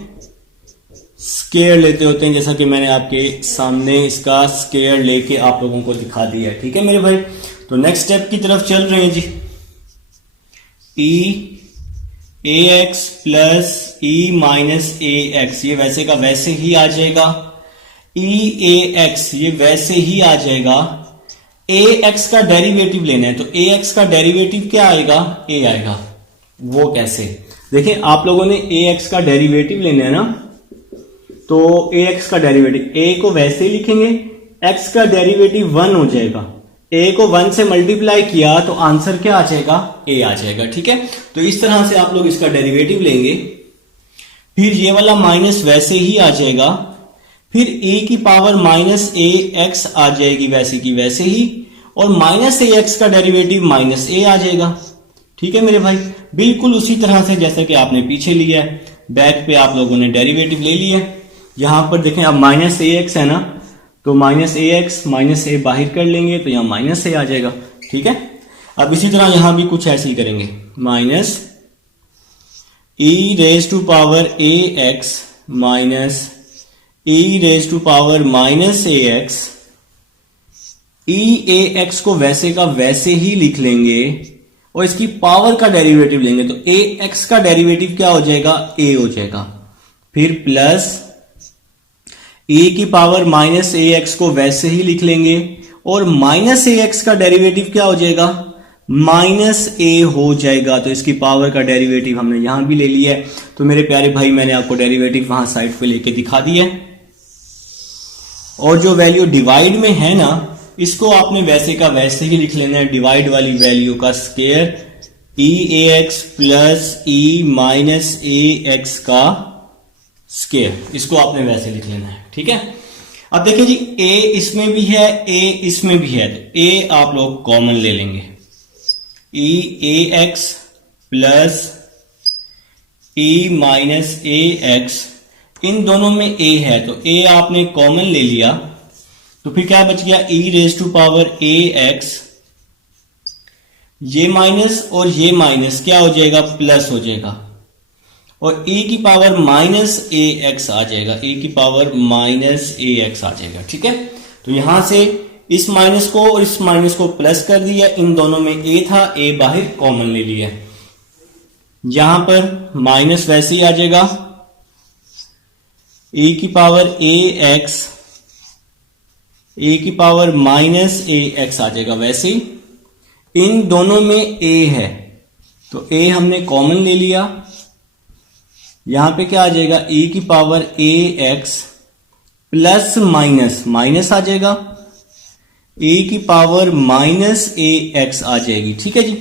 स्केयर लेते होते हैं, जैसा कि मैंने आपके सामने इसका स्केयर लेके आप लोगों को दिखा दिया है। ठीक है मेरे भाई, तो नेक्स्ट स्टेप की तरफ चल रहे हैं जी। ई a x plus E minus a X, ये वैसे का वैसे ही आ जाएगा, ई ए एक्स ये वैसे ही आ जाएगा, ए एक्स का डेरिवेटिव लेना है, तो ए एक्स का डेरिवेटिव क्या आएगा, ए आएगा। वो कैसे, देखिए आप लोगों ने ए एक्स का डेरिवेटिव लेना है ना, तो ए एक्स का डेरिवेटिव, ए को वैसे ही लिखेंगे, एक्स का डेरिवेटिव 1 हो जाएगा, ए को 1 से मल्टीप्लाई किया तो आंसर क्या आ जाएगा, ए आ जाएगा। ठीक है, तो इस तरह से आप लोग इसका डेरिवेटिव लेंगे, फिर ये वाला माइनस वैसे ही आ जाएगा, फिर ए की पावर माइनस ए एक्स आ जाएगी वैसे की वैसे ही, और माइनस ए एक्स का डेरिवेटिव माइनस ए आ जाएगा। ठीक है मेरे भाई, बिल्कुल उसी तरह से जैसा कि आपने पीछे लिया है, बैक पे आप लोगों ने डेरिवेटिव ले लिया। यहां पर देखें अब माइनस ए एक्स है ना, तो माइनस ए एक्स माइनस ए बाहर कर लेंगे तो यहां माइनस ए आ जाएगा। ठीक है, अब इसी तरह यहां भी कुछ ऐसे ही करेंगे, minus e raise to power A x minus e raise to power minus a x, e a x को वैसे का वैसे ही लिख लेंगे और इसकी पावर का डेरिवेटिव लेंगे, तो ए एक्स का डेरिवेटिव क्या हो जाएगा, ए हो जाएगा, फिर प्लस ए की पावर माइनस ए एक्स को वैसे ही लिख लेंगे और माइनस ए एक्स का डेरिवेटिव क्या हो जाएगा, माइनस ए हो जाएगा, तो इसकी पावर का डेरिवेटिव हमने यहां भी ले लिया है। तो मेरे प्यारे भाई मैंने आपको डेरिवेटिव वहां साइड पे लेके दिखा दिया है, और जो वैल्यू डिवाइड में है ना, इसको आपने वैसे का वैसे ही लिख लेना है, डिवाइड वाली वैल्यू का square E a x plus E minus a x का स्केयर, इसको आपने वैसे लिख लेना है। ठीक है, अब देखिए जी, ए इसमें भी है, ए इसमें भी है, तो ए आप लोग कॉमन ले लेंगे, ई a x plus E minus a x, इन दोनों में ए है तो ए आपने कॉमन ले लिया, तो फिर क्या बच गया, E raise to power A X, ये माइनस और ये माइनस क्या हो जाएगा, प्लस हो जाएगा, और ए की पावर माइनस ए एक्स आ जाएगा, ए की पावर माइनस ए एक्स आ जाएगा। ठीक है, तो यहां से इस माइनस को और इस माइनस को प्लस कर दिया, इन दोनों में ए था, ए बाहर कॉमन ले लिया, यहां पर माइनस वैसे ही आ जाएगा, ए की पावर ए एक्स, ए की पावर माइनस ए एक्स आ जाएगा वैसे ही, इन दोनों में ए है तो ए हमने कॉमन ले लिया, यहां पे क्या आ जाएगा, ए की पावर ए एक्स प्लस माइनस माइनस आ जाएगा, ए की पावर माइनस ए एक्स आ जाएगी। ठीक है जी,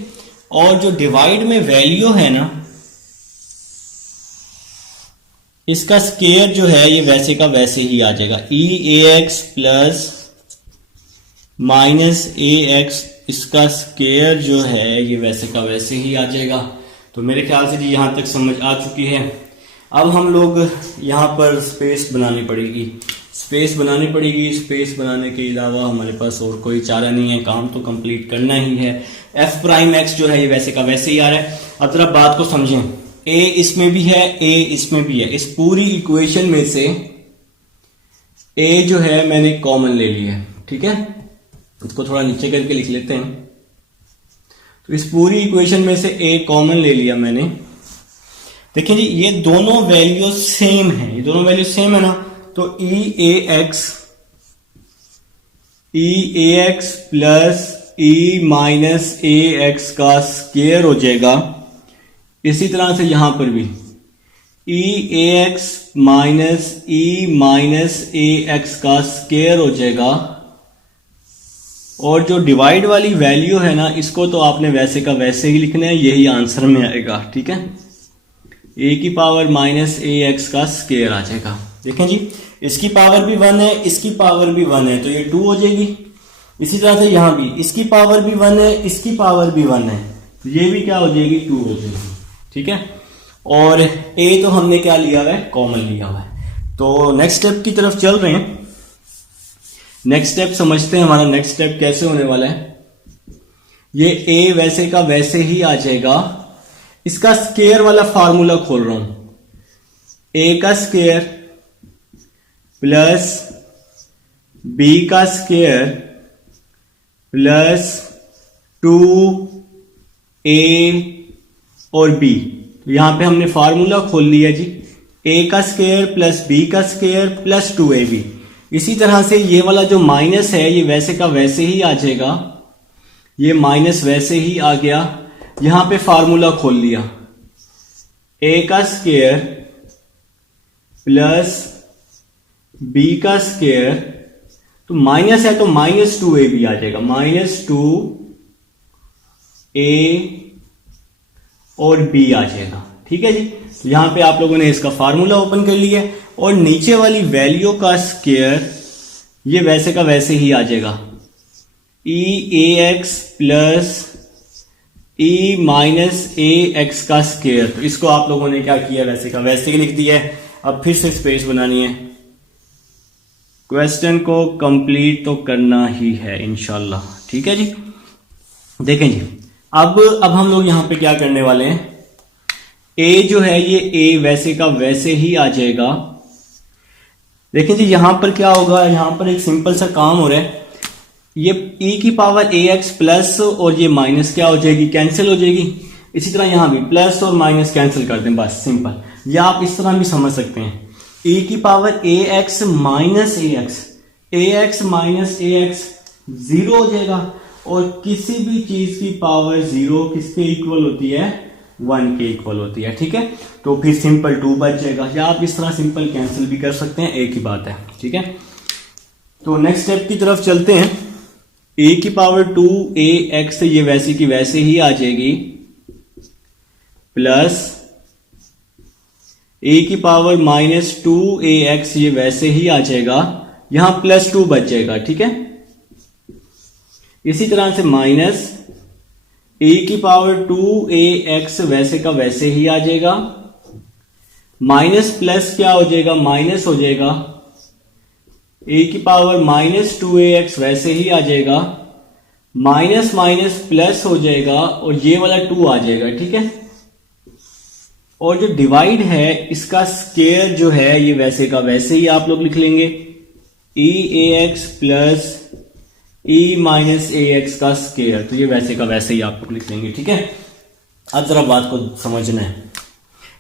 और जो डिवाइड में वैल्यू है ना, इसका स्केयर जो है ये वैसे का वैसे ही आ जाएगा, ई a x plus minus a x, इसका स्केयर जो है ये वैसे का वैसे ही आ जाएगा। तो मेरे ख्याल से जी यहाँ तक समझ आ चुकी है। अब हम लोग यहाँ पर स्पेस बनानी पड़ेगी, स्पेस बनाने के अलावा हमारे पास और कोई चारा नहीं है, काम तो कंप्लीट करना ही है। एफ प्राइम एक्स जो है ये वैसे का वैसे ही आ रहा है। अब जरा बात को समझें, ए इसमें भी है, ए इसमें भी है, इस पूरी इक्वेशन में से ए जो है मैंने कॉमन ले लिया है, ठीक है। इसको थोड़ा नीचे करके लिख लेते हैं। तो इस पूरी इक्वेशन में से ए कॉमन ले लिया मैंने। देखिए जी ये दोनों वैल्यू सेम है, ये दोनों वैल्यू सेम है ना, तो ई a x plus E minus a x का स्केयर हो जाएगा। इसी तरह से यहां पर भी ई a x minus E minus a x का स्केयर हो जाएगा। और जो डिवाइड वाली वैल्यू है ना, इसको तो आपने वैसे का वैसे ही लिखना है, यही आंसर में आएगा, ठीक है। ए की पावर माइनस ए एक्स का स्केयर आ जाएगा। देखें जी इसकी पावर भी 1 है, इसकी पावर भी 1 है, तो ये 2 हो जाएगी। इसी तरह से यहां भी इसकी पावर भी 1 है, इसकी पावर भी 1 है, तो ये भी क्या हो जाएगी, 2 हो जाएगी, ठीक है। और ए तो हमने क्या लिया हुआ है, कॉमन लिया हुआ है। तो नेक्स्ट स्टेप की तरफ चल रहे हैं। नेक्स्ट स्टेप समझते हैं, हमारा नेक्स्ट स्टेप कैसे होने वाला है। ये ए वैसे का वैसे ही आ जाएगा। इसका स्केयर वाला फार्मूला खोल रहा हूं, ए का स्केयर प्लस बी का स्केयर प्लस 2a और b। तो यहां पे हमने फार्मूला खोल लिया जी, a का स्केयर प्लस b का स्केयर प्लस 2ab। इसी तरह से ये वाला जो माइनस है ये वैसे का वैसे ही आ जाएगा, ये माइनस वैसे ही आ गया। यहां पे फार्मूला खोल लिया, a का स्केयर प्लस b का स्केयर, तो माइनस है तो माइनस 2ab आ जाएगा, माइनस 2a और b आ जाएगा, ठीक है जी। तो यहां पे आप लोगों ने इसका फार्मूला ओपन कर लिया और नीचे वाली वैल्यू का स्केयर ये वैसे का वैसे ही आ जाएगा, ई a x plus E minus a x का स्केयर। तो इसको आप लोगों ने क्या किया, वैसे का वैसे ही लिख दिया है। अब फिर से स्पेस बनानी है, क्वेश्चन को कंप्लीट तो करना ही है इंशाल्लाह, ठीक है जी। देखें जी अब हम लोग यहां पे क्या करने वाले हैं, ए जो है ये ए वैसे का वैसे ही आ जाएगा। देखें जी यहां पर क्या होगा, यहां पर एक सिंपल सा काम हो रहा है, ये e की पावर ए एक्स प्लस और ये माइनस क्या हो जाएगी, कैंसिल हो जाएगी। इसी तरह यहां भी प्लस और माइनस कैंसिल कर दें, बस सिंपल। या आप इस तरह भी समझ सकते हैं, e की power A x minus a x minus a x 0 हो जाएगा। और किसी भी चीज की पावर 0 किसके इक्वल होती है, 1 के इक्वल होती है, ठीक है। तो फिर सिंपल 2 बच जाएगा, या आप इस तरह सिंपल कैंसिल भी कर सकते हैं, एक ही बात है, ठीक है। तो नेक्स्ट स्टेप की तरफ चलते हैं। ए की पावर 2a एक्स ये वैसे की वैसे ही आ जाएगी, प्लस ए की पावर माइनस 2a एक्स ये वैसे ही आ जाएगा, यहां प्लस 2 बच जाएगा, ठीक है। इसी तरह से माइनस ए की पावर 2a एक्स वैसे का वैसे ही आ जाएगा, माइनस प्लस क्या हो जाएगा, माइनस हो जाएगा, ए की पावर माइनस 2a एक्स वैसे ही आ जाएगा, माइनस माइनस प्लस हो जाएगा और ये वाला 2 आ जाएगा, ठीक है। और जो डिवाइड है इसका स्केयर जो है ये वैसे का वैसे ही आप लोग लिख लेंगे, ई a x plus E minus a x का स्केयर, तो ये वैसे का वैसे ही आप लोग लिख लेंगे, ठीक है। अब जरा बात को समझना है,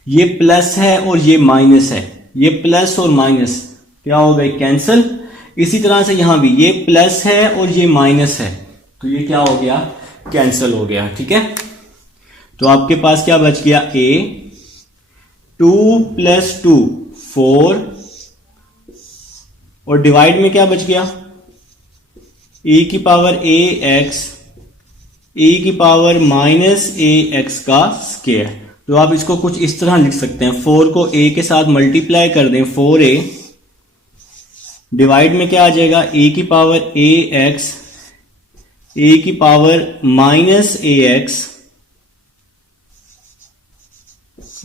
ये प्लस है और ये माइनस है, ये प्लस और माइनस क्या हो गए, कैंसिल। इसी तरह से यहां भी ये प्लस है और ये माइनस है, तो ये क्या हो गया, कैंसिल हो गया, ठीक है। तो आपके पास क्या बच गया, ए 2 + 2 4 और डिवाइड में क्या बच गया, e की पावर ए एक्स e की पावर माइनस ए एक्स का स्केयर। तो आप इसको कुछ इस तरह लिख सकते हैं, 4 को a के साथ मल्टीप्लाई कर दें, 4a डिवाइड में क्या आ जाएगा, a की पावर ax, a की पावर माइनस ax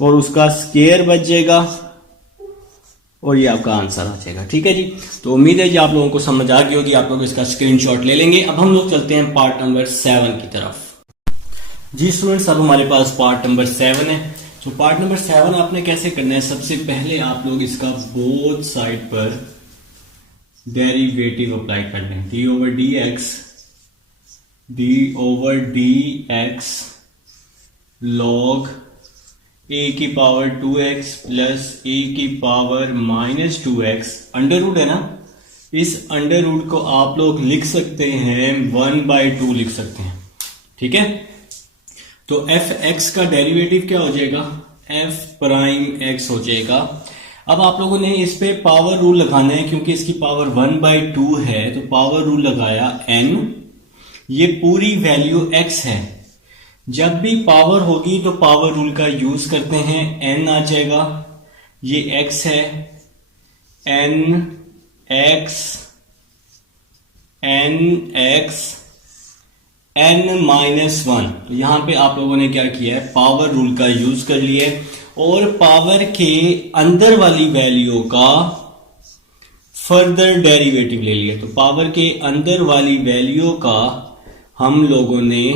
और उसका स्क्वायर बच जाएगा और ये आपका आंसर आ जाएगा। ठीक है जी, तो उम्मीद है जी आप लोगों को समझ आ गई होगी, आप लोग इसका स्क्रीनशॉट ले लेंगे। अब हम लोग चलते हैं पार्ट नंबर 7 की तरफ। जी स्टूडेंट्स, अब हमारे पास पार्ट नंबर 7 है। तो पार्ट नंबर 7 आपने कैसे करना है, सबसे पहले आप लोग इसका बोथ साइड पर डेरिवेटिव अप्लाई कर लें, d over D x log a की पावर 2x प्लस a की power minus 2x, under root है ना, इस अंडर रूट को आप लोग लिख सकते हैं 1/2 लिख सकते हैं। ठीक है, तो f(x) का डेरिवेटिव क्या हो जाएगा, f'(x) हो जाएगा। अब आप लोगों ने इस पे पावर रूल लगाना है, क्योंकि इसकी पावर 1/2 है, तो पावर रूल लगाया n, ये पूरी वैल्यू x है। जब भी पावर होगी तो पावर रूल का यूज करते हैं, n आ जाएगा, ये x है, n माइनस 1। तो यहां पे आप लोगों ने क्या किया है, पावर रूल का यूज कर लिया है और पावर के अंदर वाली वैल्यू का फर्दर डेरिवेटिव ले लिया। तो पावर के अंदर वाली वैल्यू का हम लोगों ने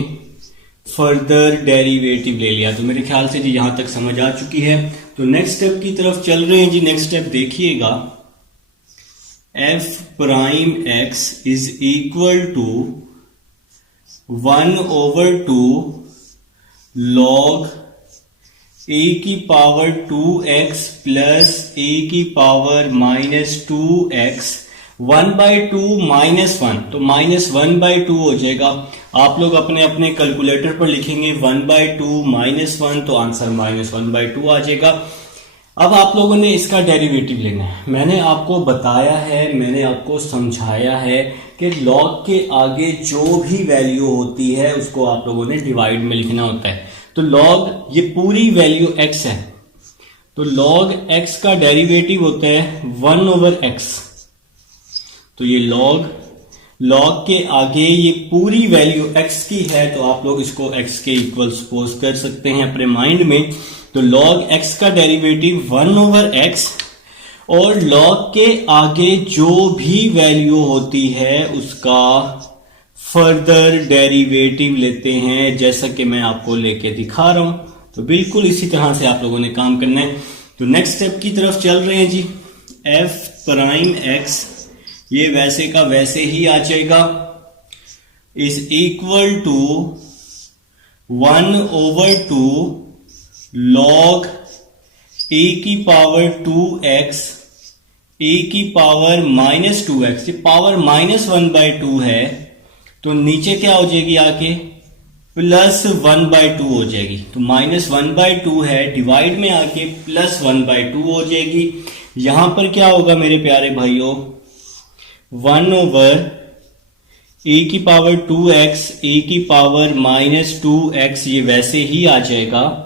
फर्दर डेरिवेटिव ले लिया। तो मेरे ख्याल से जी यहां तक समझ आ चुकी है। तो नेक्स्ट स्टेप की तरफ चल रहे हैं जी। नेक्स्ट स्टेप देखिएगा, f'(x) is equal to 1/2 log a की पावर 2x प्लस a की पावर माइनस 2x 1/2 माइनस 1, तो माइनस 1/2 हो जाएगा। आप लोग अपने अपने कैलकुलेटर पर लिखेंगे 1/2 माइनस 1, तो आंसर माइनस 1/2 आ जाएगा। अब आप लोगों ने इसका डेरिवेटिव लेना है। मैंने आपको बताया है, मैंने आपको समझाया है कि लॉग के आगे जो भी वैल्यू होती है उसको आप लोगों ने डिवाइड में लिखना होता है। तो लॉग, ये पूरी वैल्यू x है, तो लॉग x का डेरिवेटिव होता है 1/x। तो ये लॉग के आगे ये पूरी वैल्यू x की है, तो आप लोग इसको x के इक्वल सपोज कर सकते हैं अपने माइंड में। तो log x का डेरिवेटिव 1/x और log के आगे जो भी वैल्यू होती है उसका फर्दर डेरिवेटिव लेते हैं, जैसा कि मैं आपको लेके दिखा रहा हूं। तो बिल्कुल इसी तरह से आप लोगों ने काम करना है। तो नेक्स्ट स्टेप की तरफ चल रहे हैं जी। f'(x) ये वैसे का वैसे ही आ जाएगा, is equal to 1/2 log a की पावर 2x a की पावर माइनस 2x, ये पावर माइनस 1/2 है, तो नीचे क्या हो जाएगी आके प्लस 1/2 हो जाएगी। तो माइनस 1/2 है, डिवाइड में आके प्लस 1/2 हो जाएगी। यहां पर क्या होगा मेरे प्यारे भाइयों, 1/a की पावर 2x a की पावर माइनस 2x, ये वैसे ही आ जाएगा।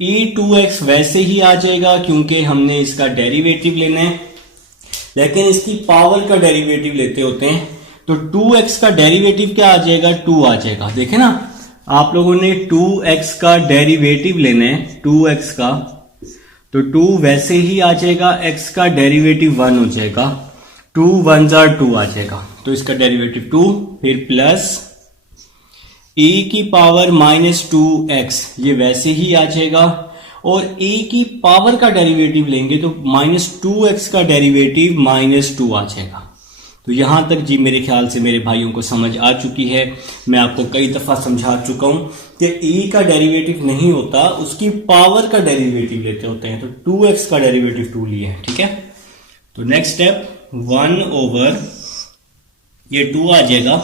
e2x वैसे ही आ जाएगा क्योंकि हमने इसका डेरिवेटिव लेना है, लेकिन इसकी पावर का डेरिवेटिव लेते होते हैं। तो 2x का डेरिवेटिव क्या आ जाएगा, 2 आ जाएगा। देखे ना, आप लोगों ने 2x का डेरिवेटिव लेना है, 2x का, तो 2 वैसे ही आ जाएगा, x का डेरिवेटिव 1 हो जाएगा, 2 1 2 आ जाएगा। तो इसका डेरिवेटिव 2, फिर प्लस a की पावर माइनस 2x, ये वैसे ही आ जाएगा, और a की पावर का डेरिवेटिव लेंगे तो माइनस 2x का डेरिवेटिव माइनस 2 आ जाएगा। तो यहां तक जी मेरे ख्याल से मेरे भाइयों को समझ आ चुकी है। मैं आपको कई दफा समझा चुका हूं कि a का डेरिवेटिव नहीं होता, उसकी पावर का डेरिवेटिव लेते होते हैं। तो 2x का डेरिवेटिव 2 लिया है, ठीक है। तो नेक्स्ट स्टेप 1/, ये 2 आ जाएगा,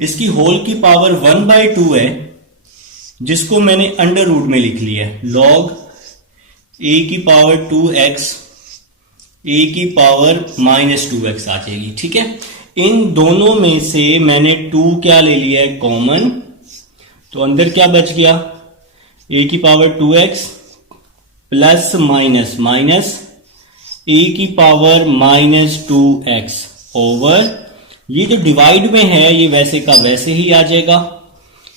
इसकी होल की पावर 1/2 है, जिसको मैंने अंडर रूट में लिख लिया है। log a की पावर 2x a की पावर माइनस 2x आ जाएगी, ठीक है। इन दोनों में से मैंने 2 क्या ले लिया है, कॉमन, तो अंदर क्या बच गया, ए की power 2x plus minus minus A की पावर -2x ओवर ये जो डिवाइड में है ये वैसे का वैसे ही आ जाएगा,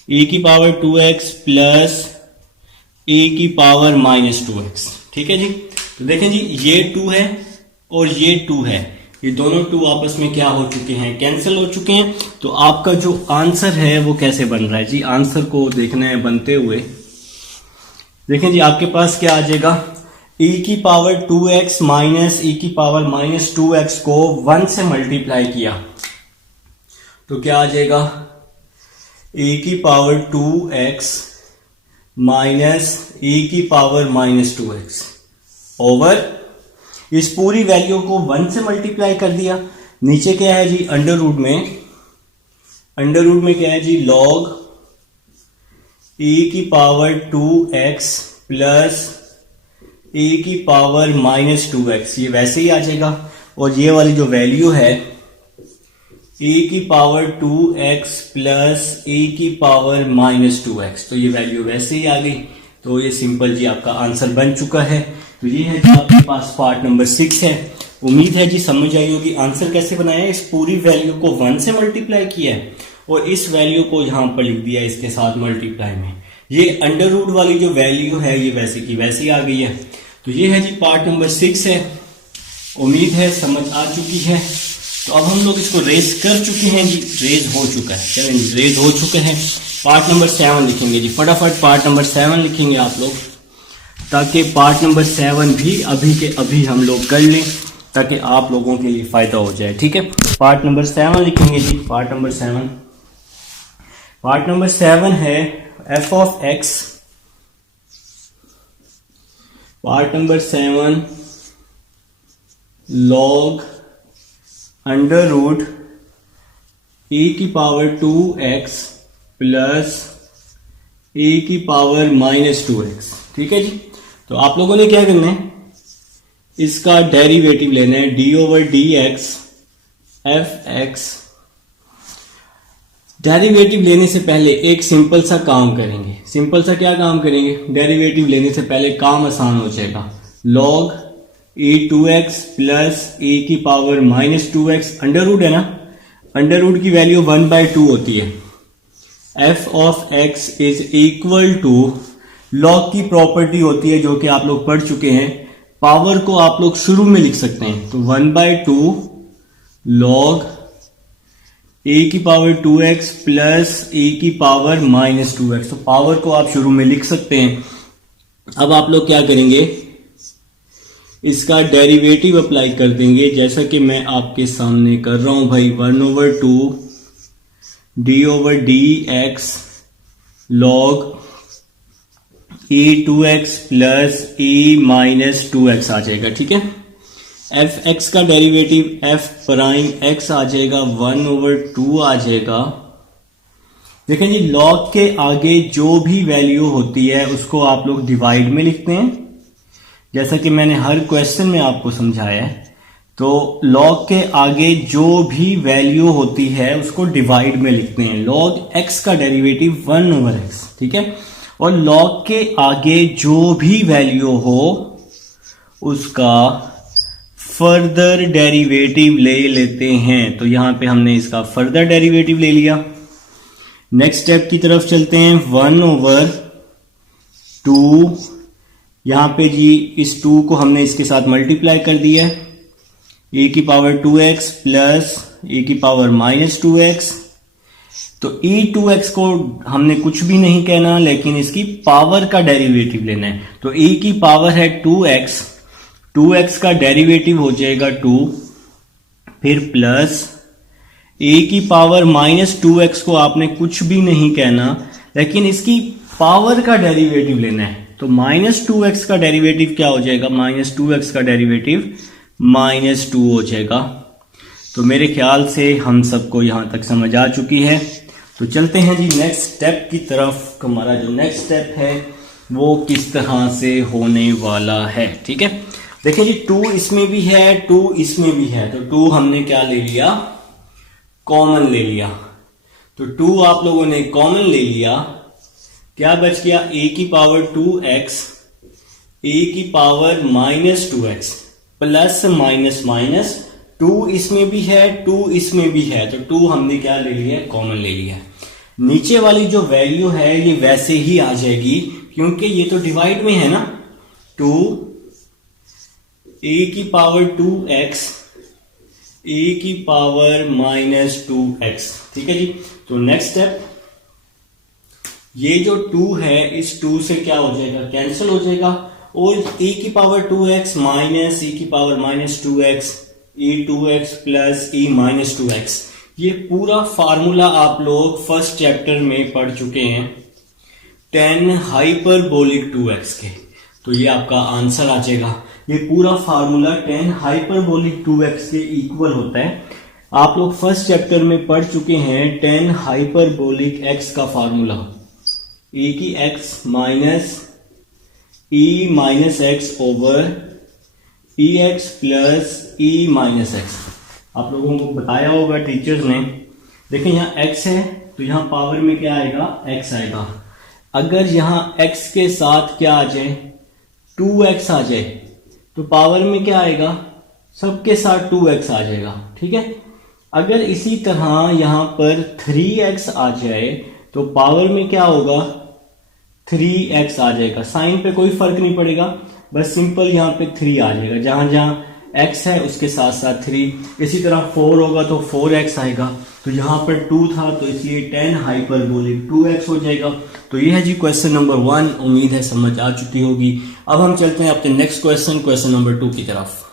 ए की पावर 2x प्लस ए की पावर -2x। ठीक है जी। तो देखें जी ये 2 है और ये 2 है, ये दोनों 2 आपस में क्या हो चुके हैं, कैंसिल हो चुके हैं। तो आपका जो आंसर है वो कैसे बन रहा है जी, आंसर को देखना है बनते हुए। देखें जी आपके पास क्या आ जाएगा, e की पावर 2x माइनस e की पावर -2x को 1 से मल्टीप्लाई किया तो क्या आ जाएगा, e की पावर 2x माइनस e की पावर -2x ओवर इस पूरी वैल्यू को 1 से मल्टीप्लाई कर दिया। नीचे क्या है जी, अंडर रूट में क्या है जी, लॉग e की पावर 2x प्लस e की पावर -2x, ये वैसे ही आ जाएगा। और ये वाली जो वैल्यू है e की पावर 2x प्लस e की पावर -2x, तो ये वैल्यू वैसे ही आ गई। तो ये सिंपल जी आपका आंसर बन चुका है। तो ये है जी आपके पास पार्ट नंबर 6 है। उम्मीद है जी समझ आई होगी आंसर कैसे बनाया है। इस पूरी वैल्यू को 1 से मल्टीप्लाई किया है और इस वैल्यू को यहां पर लिख दिया इसके साथ मल्टीप्लाई में। ये अंडर रूट वाली जो वैल्यू है ये वैसे की वैसे ही आ गई है। तो ये है जी पार्ट नंबर 6 है। उम्मीद है समझ आ चुकी है। तो अब हम लोग इसको रेज कर चुके हैं जी, रेज हो चुका है, चलें जी रेज हो चुके हैं। पार्ट नंबर 7 लिखेंगे जी, फटाफट पार्ट नंबर 7 लिखेंगे आप लोग, ताकि पार्ट नंबर 7 भी अभी के अभी हम लोग कर लें, ताकि आप लोगों के लिए फायदा हो जाए। ठीक है, पार्ट नंबर 7 लिखेंगे जी। पार्ट नंबर 7 है f of x। Part number 7 log under root e की पावर 2x प्लस e की पावर -2x। ठीक है जी। तो आप लोगों ने क्या करना है, इसका डेरिवेटिव लेना है d/dx f(x). डेरिवेटिव लेने से पहले एक सिंपल सा काम करेंगे। सिंपल सा क्या काम करेंगे, डेरिवेटिव लेने से पहले काम आसान हो जाएगा। लॉग e2x प्लस e की पावर -2x, अंडर रूट है ना, अंडर रूट की वैल्यू 1/2 होती है। f of x is equal to, log की प्रॉपर्टी होती है जो कि आप लोग पढ़ चुके हैं, पावर को आप लोग शुरू में लिख सकते हैं। तो 1/2 लॉग e की पावर 2x प्लस e की पावर -2x, तो पावर को आप शुरू में लिख सकते हैं। अब आप लोग क्या करेंगे, इसका डेरिवेटिव अप्लाई कर देंगे, जैसा कि मैं आपके सामने कर रहा हूं भाई। 1/2 d/dx log e2x plus e-2x आ जाएगा। ठीक है, f(x) का डेरिवेटिव f प्राइम x आ जाएगा, 1/2 आ जाएगा। देखें जी, लॉग के आगे जो भी वैल्यू होती है उसको आप लोग डिवाइड में लिखते हैं, जैसा कि मैंने हर क्वेश्चन में आपको समझाया है। तो लॉग के आगे जो भी वैल्यू होती है उसको डिवाइड में लिखते हैं। लॉग x का डेरिवेटिव 1/x। ठीक है, और लॉग के आगे जो भी वैल्यू हो उसका फर्दर डेरिवेटिव ले लेते हैं। तो यहां पे हमने इसका फर्दर डेरिवेटिव ले लिया। नेक्स्ट स्टेप की तरफ चलते हैं। 1/2, यहां पे जी इस 2 को हमने इसके साथ मल्टीप्लाई कर दिया है, e की पावर 2x प्लस e की पावर -2x। तो e2x को हमने कुछ भी नहीं कहना, लेकिन इसकी पावर का डेरिवेटिव लेना है। तो e की पावर है 2x, 2x का डेरिवेटिव हो जाएगा 2, फिर प्लस e की पावर -2x को आपने कुछ भी नहीं कहना, लेकिन इसकी पावर का डेरिवेटिव लेना है। तो -2x का डेरिवेटिव क्या हो जाएगा, -2x का डेरिवेटिव -2 हो जाएगा। तो मेरे ख्याल से हम सबको यहां तक समझ आ चुकी है। तो चलते हैं जी नेक्स्ट स्टेप की तरफ। हमारा जो नेक्स्ट स्टेप है वो किस तरह से होने वाला है। ठीक है, देखिए जी 2 इसमें भी है, 2 इसमें भी है। तो 2 हमने क्या ले लिया, कॉमन ले लिया। तो 2 आप लोगों ने कॉमन ले लिया, क्या बच गया, ए की पावर 2x, ए की power -2x plus minus minus 2 इसमें भी है 2 इसमें भी है, तो 2 हमने क्या ले लिया, कॉमन ले लिया। नीचे वाली जो वैल्यू है ये वैसे ही आ जाएगी क्योंकि ये तो डिवाइड में है ना, 2 ए की पावर 2x, ए की पावर -2x। ठीक है जी। तो नेक्स्ट स्टेप, ये जो 2 है इस 2 से क्या हो जाएगा, कैंसिल हो जाएगा, और e की पावर 2x माइनस e की power -2x, e2x plus e -2x, ये पूरा फार्मूला आप लोग फर्स्ट चैप्टर में पढ़ चुके हैं 10 हाइपरबोलिक 2x के। तो ये आपका आंसर आ जाएगा। ये पूरा फार्मूला 10 हाइपरबोलिक 2x के इक्वल होता है। आप लोग फर्स्ट चैप्टर में पढ़ चुके हैं 10 हाइपरबोलिक x का फार्मूला, e की x minus e minus x over e x plus e minus x. आप लोगों को बताया होगा टीचर्स ने। देखिए यहाँ x है तो यहाँ पावर में क्या आएगा, x आएगा। अगर यहाँ x के साथ क्या आ जाए, 2x आ जाए, तो पावर में क्या आएगा, सबके साथ 2x आ जाएगा। ठीक है। अगर इसी तरह यहाँ पर 3x आ जाए तो पावर में क्या होगा, 3x आ जाएगा। साइन पे कोई फर्क नहीं पड़ेगा, बस सिंपल यहाँ पे 3 आ जाएगा। जहां जहां x है उसके साथ साथ 3। इसी तरह 4 होगा तो 4x आएगा। तो यहाँ पर 2 था तो इसलिए 10 हाइपरबोलिक 2x हो जाएगा। तो ये है जी क्वेश्चन नंबर 1। उम्मीद है समझ आ चुकी होगी। अब हम चलते हैं अपने नेक्स्ट क्वेश्चन नंबर 2 की तरफ।